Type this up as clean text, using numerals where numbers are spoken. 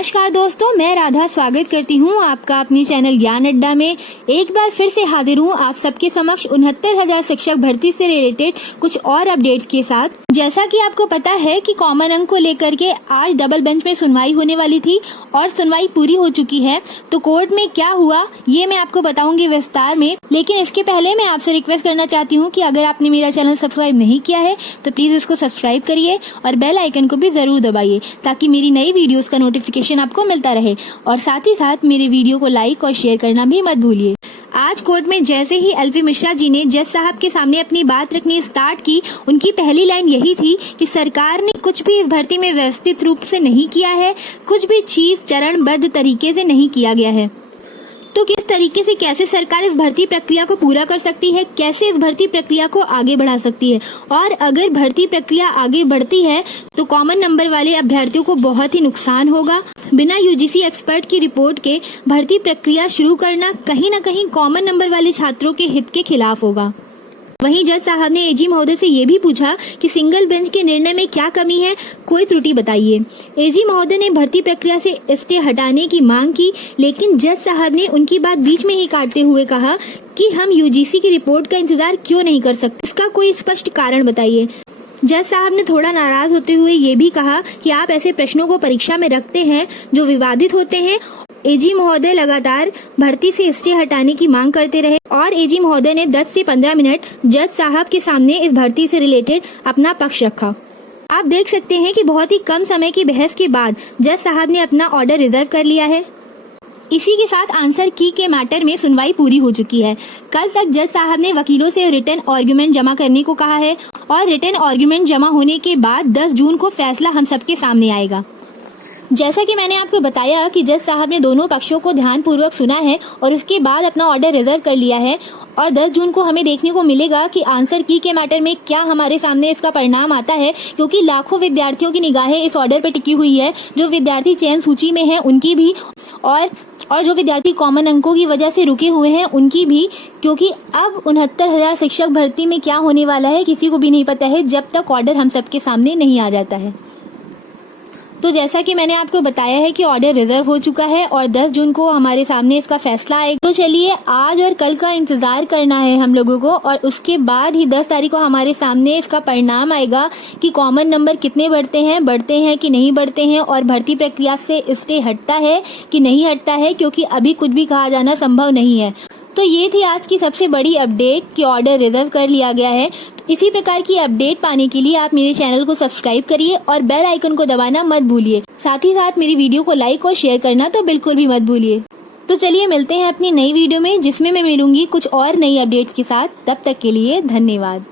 नमस्कार दोस्तों, मैं राधा स्वागत करती हूँ आपका अपनी चैनल ज्ञान अड्डा में। एक बार फिर से हाजिर हूँ आप सबके समक्ष 69,000 शिक्षक भर्ती से रिलेटेड कुछ और अपडेट्स के साथ। जैसा कि आपको पता है कि कॉमन अंक को लेकर के आज डबल बेंच में सुनवाई होने वाली थी और सुनवाई पूरी हो चुकी है। तो कोर्ट में क्या हुआ ये मैं आपको बताऊंगी विस्तार में, लेकिन इसके पहले मैं आपसे रिक्वेस्ट करना चाहती हूँ कि अगर आपने मेरा चैनल सब्सक्राइब नहीं किया है तो प्लीज इसको सब्सक्राइब करिए और बेल आइकन को भी जरूर दबाइए ताकि मेरी नई वीडियोस का नोटिफिकेशन आपको मिलता रहे। और साथ ही साथ मेरे वीडियो को लाइक और शेयर करना भी मत भूलिए। आज कोर्ट में जैसे ही एलपी मिश्रा जी ने जज साहब के सामने अपनी बात रखनी स्टार्ट की, उनकी पहली लाइन यही थी कि सरकार ने कुछ भी इस भर्ती में व्यवस्थित रूप से नहीं किया है, कुछ भी चीज चरणबद्ध तरीके से नहीं किया गया है। तो किस तरीके से कैसे सरकार इस भर्ती प्रक्रिया को पूरा कर सकती है, कैसे इस भर्ती प्रक्रिया को आगे बढ़ा सकती है, और अगर भर्ती प्रक्रिया आगे बढ़ती है तो कॉमन नंबर वाले अभ्यर्थियों को बहुत ही नुकसान होगा। बिना यूजीसी एक्सपर्ट की रिपोर्ट के भर्ती प्रक्रिया शुरू करना कहीं न कहीं कॉमन नंबर वाले छात्रों के हित के खिलाफ होगा। वहीं जज साहब ने एजी महोदय से ये भी पूछा कि सिंगल बेंच के निर्णय में क्या कमी है, कोई त्रुटि बताइए। एजी महोदय ने भर्ती प्रक्रिया से स्टे हटाने की मांग की, लेकिन जज साहब ने उनकी बात बीच में ही काटते हुए कहा कि हम यूजीसी की रिपोर्ट का इंतजार क्यों नहीं कर सकते, इसका कोई स्पष्ट कारण बताइए। जज साहब ने थोड़ा नाराज होते हुए ये भी कहा कि आप ऐसे प्रश्नों को परीक्षा में रखते हैं जो विवादित होते हैं। एजी महोदय लगातार भर्ती से स्टे हटाने की मांग करते रहे और एजी महोदय ने 10 से 15 मिनट जज साहब के सामने इस भर्ती से रिलेटेड अपना पक्ष रखा। आप देख सकते हैं कि बहुत ही कम समय की बहस के बाद जज साहब ने अपना ऑर्डर रिजर्व कर लिया है। इसी के साथ आंसर की के मैटर में सुनवाई पूरी हो चुकी है। कल तक जज साहब ने वकीलों से रिटन आर्गुमेंट जमा करने को कहा है और रिटन आर्गुमेंट जमा होने के बाद 10 जून को फैसला हम सबके सामने आएगा। जैसा कि मैंने आपको बताया कि जज साहब ने दोनों पक्षों को ध्यानपूर्वक सुना है और उसके बाद अपना ऑर्डर रिजर्व कर लिया है और 10 जून को हमें देखने को मिलेगा कि आंसर की के मैटर में क्या हमारे सामने इसका परिणाम आता है, क्योंकि लाखों विद्यार्थियों की निगाहें इस ऑर्डर पर टिकी हुई है। जो विद्यार्थी चयन सूची में है उनकी भी और जो विद्यार्थी कॉमन अंकों की वजह से रुके हुए हैं उनकी भी, क्योंकि अब 69,000 शिक्षक भर्ती में क्या होने वाला है किसी को भी नहीं पता है जब तक ऑर्डर हम सबके सामने नहीं आ जाता है। तो जैसा कि मैंने आपको बताया है कि ऑर्डर रिजर्व हो चुका है और 10 जून को हमारे सामने इसका फैसला आएगा। तो चलिए आज और कल का इंतजार करना है हम लोगों को और उसके बाद ही 10 तारीख को हमारे सामने इसका परिणाम आएगा कि कॉमन नंबर कितने बढ़ते हैं कि नहीं बढ़ते हैं और भर्ती प्रक्रिया से स्टे हटता है कि नहीं हटता है, क्योंकि अभी कुछ भी कहा जाना संभव नहीं है। तो ये थी आज की सबसे बड़ी अपडेट कि ऑर्डर रिजर्व कर लिया गया है। इसी प्रकार की अपडेट पाने के लिए आप मेरे चैनल को सब्सक्राइब करिए और बेल आइकन को दबाना मत भूलिए। साथ ही साथ मेरी वीडियो को लाइक और शेयर करना तो बिल्कुल भी मत भूलिए। तो चलिए मिलते हैं अपनी नई वीडियो में, जिसमें मैं मिलूंगी कुछ और नई अपडेट्स के साथ। तब तक के लिए धन्यवाद।